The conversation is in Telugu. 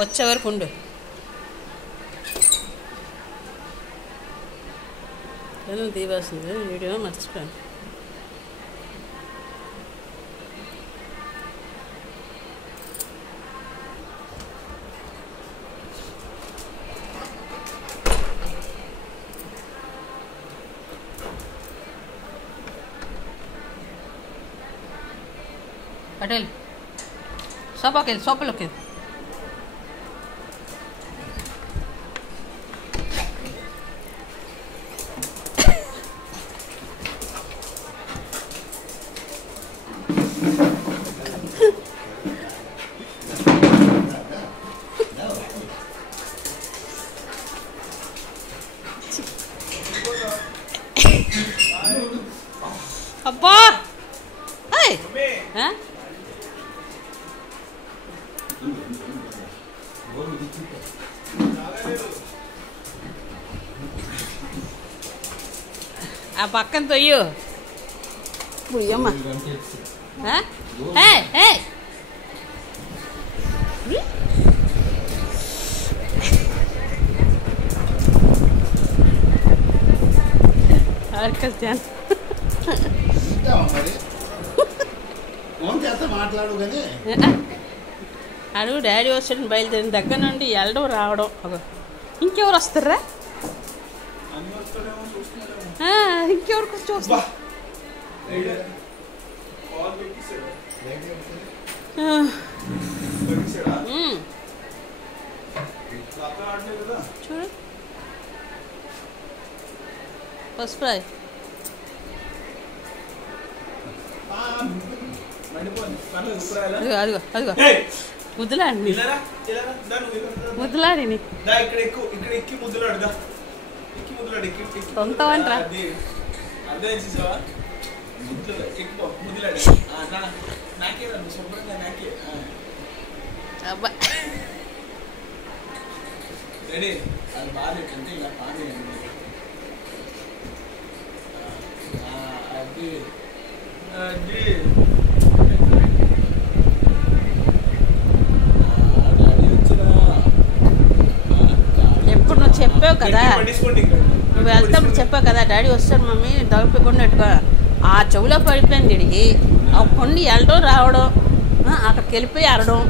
వచ్చే వరకు ఉండు. ఏదో తీవాల్సింది వీడియో మర్చిపోయాను. పటేల్ సోపలోకి అబ్బా ఆ పక్కన తొయ్యు పుయ్యమ్మ. అడుగు డాడీ వచ్చాడు బయలుదేరిన దగ్గర నుండి వెళ్ళడం రావడం. ఇంకెవరు వస్తారా? ఇంకెవరికి చూస్తా చూడు ఫస్ట్ ఫ్రై అదిగో అదిగో ముద్దులాడి ముద్దులాడి సొంత వంటరా అబ్బా ఎప్పుడు నువ్వు చెప్పావు కదా, నువ్వు వెళ్తాప్పుడు చెప్పావు కదా డాడీ వస్తాడు మమ్మీ దొరకకుండా పెట్టుకో. ఆ చెవులో పడిపోయింది ఇడికి. ఆ కొన్ని వెళ్ళడం రావడం, అక్కడికి వెళ్ళిపోయి అరడం.